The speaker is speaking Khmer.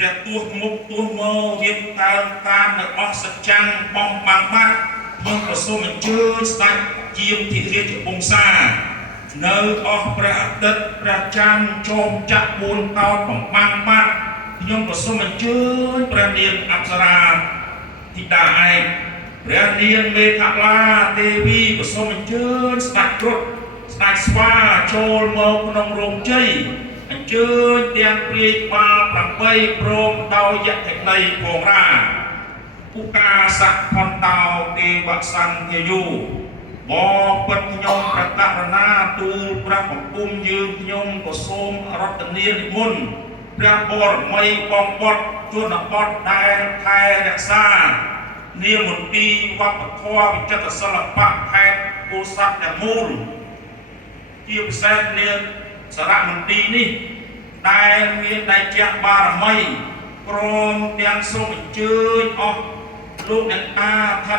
ព្រះទោះមុខទោះមកយើងតាមនៅអស់សច្ចាំងបងបាំងបាត់ខ្ញុំក៏សូមអញ្ជើញស្ដេចជាមធារាជពង្សានៅអស់ព្រះអាទិត្យព្រះច័ន្ទចោមចាក់4តោតបំបាំងបាត់ខ្ញុំក៏សូមអញ្ជើញព្រះនាងអប្សរាធីតាឯកព្រះនាងមេខលាទេវីក៏សូមអញ្ជើញស្ដេចគ្រុឌស្ដេចស្វាចូលមកក្នុងរោងជ័យអញ្ជើញទាំងព្រាយបាល់8ព្រមដោយយក្ខិនីផងរាឧកាសៈផន្តោទេវសង្ឃយោបបិទ្ធខ្ញុំប្រកករណាទូលព្រះបង្គំយើងខ្ញុំក៏សូមរតនានិមន្តព្រះបរមីបងបុត្រជនបទដែលថែរក្សានាមន្ទីរវប្បធម៌វិចិត្រសិល្បៈខេត្តពោធិ៍សាត់ទាំងមូលជាពិសេសនាសារមន្ទីរនេះដែលមានដៃជះបារមីព្រមទាំងសូមអញ្ជើញអស់លោកអ្នកតាថា